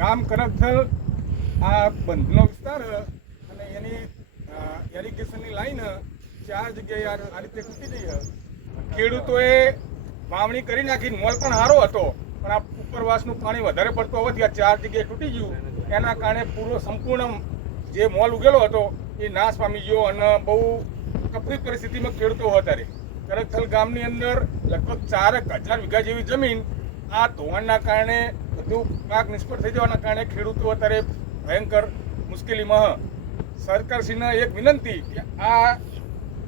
ગામ કરકથલ આ બંધનો વિસ્તાર અને એની એરિગેશનની લાઈન 4 જગ્યાએ આ રીતે તૂટી ગઈ. ખેડૂતોએ વાવણી કરી નાખી, મોલ પણ સારો હતો, પણ આ ઉપરવાસનું પાણી વધારે પડતું હોવાથી આ 4 જગ્યાએ તૂટી ગયું. એના કારણે પૂરો સંપૂર્ણ જે મોલ ઉગેલો હતો એ નાશ પામી ગયો અને બહુ કપરી પરિસ્થિતિમાં ખેડૂતો હતા. કરકથલ ગામની અંદર લગભગ 4,000 વીઘા જેવી જમીન આ ધોવાણના કારણે બધું પાક નિષ્ફળ થઈ જવાના કારણે ખેડૂતો અત્યારે ભયંકર મુશ્કેલીમાં. સરકારશ્રીને એક વિનંતી કે આ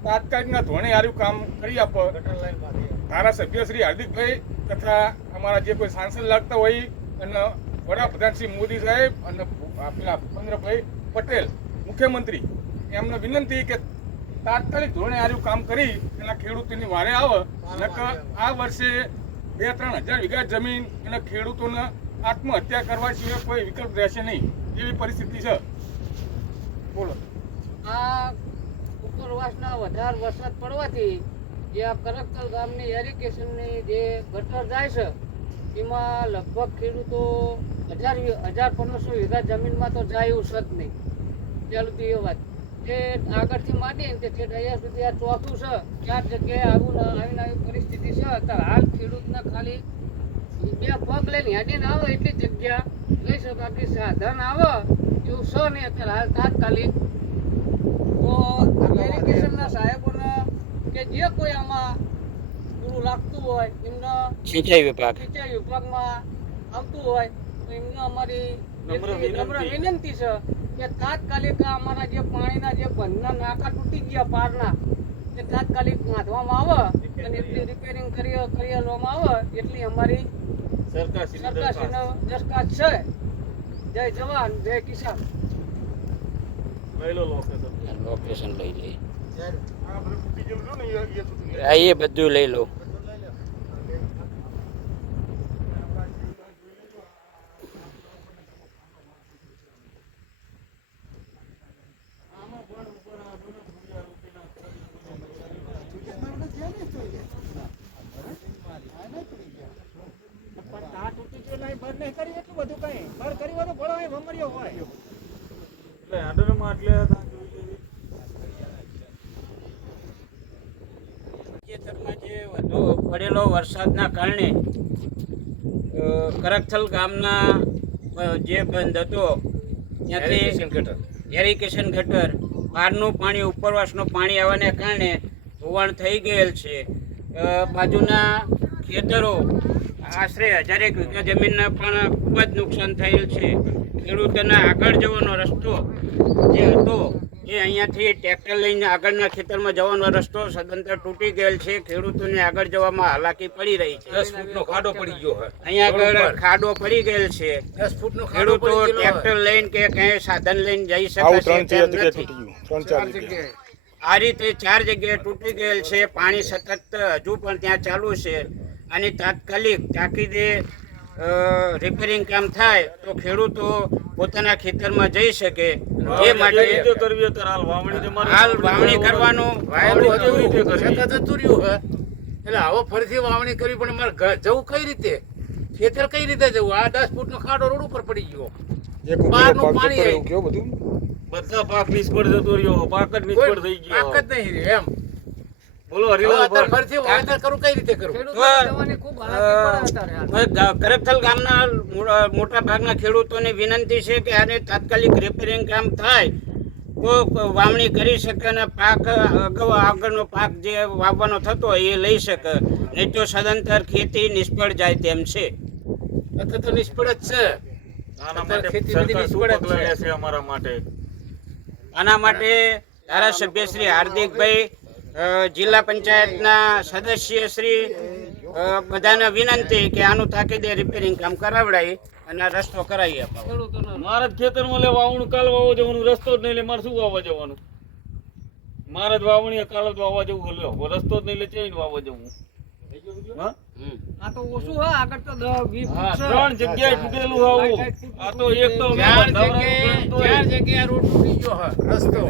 તાત્કાલિકના ધોરણે આર્યું કામ કરી આપો. ધારાસભ્ય શ્રી હાર્દિકભાઈ તથા અમારા જે કોઈ સાંસદ લાગતા હોય અને વડાપ્રધાન શ્રી મોદી સાહેબ અને પેલા ભૂપેન્દ્રભાઈ પટેલ મુખ્યમંત્રી એમને વિનંતી કે તાત્કાલિક ધોરણે આર્યું કામ કરી એના ખેડૂતોની વારે આવે. નકર આ વર્ષે 2-3 હજાર વીઘા જમીન અને ખેડૂતોને આત્મહત્યા કરવા સિવાય કોઈ વિકલ્પ રહેશે નહીં એવી પરિસ્થિતિ છે. બોલો. આ ઉપરવાસના વધારે વરસાદ પડવાથી જે આ કરકથલ ગામની એરિગેશનની જે ગટર જાય છે એમાં લગભગ ખેડૂતો 1,000-1,500 વીઘા જમીનમાં તો જાય એવું છે જ નહીં. પહેલું તો એ વાત તે આગળથી માંડીને તે છેક અહીંયા સુધી આ ચોથું છે. 4 જગ્યાએ આવીને આવી પરિસ્થિતિ છે. અત્યારે હાલ ખેડૂતને ખાલી 2 પગ લઈને હેડીને આવે એટલી જગ્યા લઈ શકે, બાકી સાધન આવે એવું છે નહીં અત્યારે હાલ તાત્કાલિક. તો એરિગેશનના સાહેબોને કે જે કોઈ આમાં પૂરું લાગતું હોય એમને સિંચાઈ વિભાગમાં આવતું હોય તો એમને અમારી નમ્ર વિનંતી છે કે તાત્કાલિક અમારા જે પાણીના જે બંધના નાકા તૂટી ગયા પારના તે તાત્કાલિક બાંધવામાં આવે અને એટલી રિપેરિંગ કરી લેવામાં આવે એટલી અમારી સરકારશ્રીનો દરખાસ્ત છે. જય જવાન જય કિસાન. લોકેશન લઈ લઈ એ બધું લઈ લો. તાજેતરમાં જે વધુ પડેલો વરસાદના કારણે કરકથલ ગામના જે બંધ હતો ત્યાંથી એરિગેશન ગટર બહારનું પાણી ઉપરવાસનું પાણી આવવાને કારણે ધોવાણ થઈ ગયેલ છે. બાજુના ખેતરો આશરે 1000 વીઘા જમીનને પણ ખૂબ જ નુકસાન થયેલ છે. ખેડૂતોના આગળ જવાનો રસ્તો જે હતો એ અહીંયાથી ટ્રેક્ટર લઈને આગળના ખેતરમાં જવાનો રસ્તો સદંતર તૂટી ગયેલ છે. ખેડૂતોને આગળ જવામાં હાલાકી પડી રહી છે. 10 ફૂટનો ખાડો પડી ગયો છે. અહીંયા આગળ ખાડો પડી ગયેલ છે. 10 ફૂટનો ખાડો ખેડૂતો ટ્રેક્ટર લઈને કે ક્યાંય સાધન લઈને જઈ શકે છે. આ રીતે 4 જગ્યાએ તૂટી ગયેલ છે. પાણી સતત હજુ પણ ત્યાં ચાલુ છે. અને તાત્કાલિક તાકીદે રિપેરિંગ કામ થાય તો ખેડૂતો પોતાના ખેતરમાં જઈ શકે એ માટે હાલ વાવણી કરવાનું એટલે હવે ફરીથી વાવણી કરવી પણ અમારે જવું કઈ રીતે, ખેતર કઈ રીતે જવું? આ 10 ફૂટનો ખાડો રોડ ઉપર પડી ગયો. બહારનું પાણી બધા પાક નિષ્ફળ જતો રહ્યો. પાક જ નિષ્ફળ થઈ ગયો. પાક જ નહીં રહ્યો એમ. બોલો હરિલાલ, ફરીથી વાવેતર કરું કઈ રીતે કરું? કરકથલ ગામના મોટા ભાગના ખેડૂતોને વિનંતી છે કે આને તાત્કાલિક રિપેરિંગ કામ થાય તો વાવણી કરી શકે અને પાક આગળનો પાક જે વાવવાનો થતો હોય એ લઈ શકે. નહીં તો સદંતર ખેતી નિષ્ફળ જાય તેમ છે. અત્યારે તો નિષ્ફળ જ છે. આના માટે ધારાસભ્ય શ્રી હાર્દિકભાઈ, જિલ્લા પંચાયતના સદસ્ય શ્રી બધાને વિનંતી કે આનું તાકીદે રિપેરિંગ કામ કરાવડાવી અને રસ્તો કરાવી અપાવો. મારે જ ખેતરમાં લે વાવણું કાલ વાવવા જવાનું, રસ્તો જ નહીં લે મારે શું વાવવા જવાનું? મારે જ વાવણી કાલ જ વાવવા જવું, રસ્તો જ નહીં લે ચેન વાવવા જવું. આ તો ઓછું હા, આગળ તો 10-20 ફૂટ છે. 3 જગ્યાએ તૂટેલું આવું. આ તો એક તો 4 જગ્યાએ રોડ તૂટી ગયો છે. રસ્તો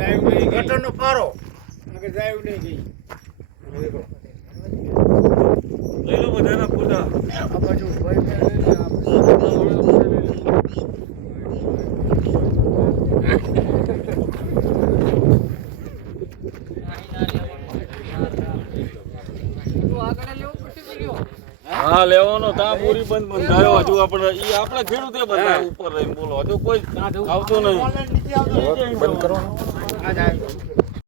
ગટરનો પારો લઈ લો બધાના પૂરા. આ બાજુ આગળ લેવું પડશે વિડીયો. હા લેવાનો તા પૂરી બંધાયો હજુ આપણે ઈ આપણે ખેડૂતે બંધાયો ઉપર રહીને બોલો હજુ કોઈ આવતો નહીં બંધ કરો. આ જાય.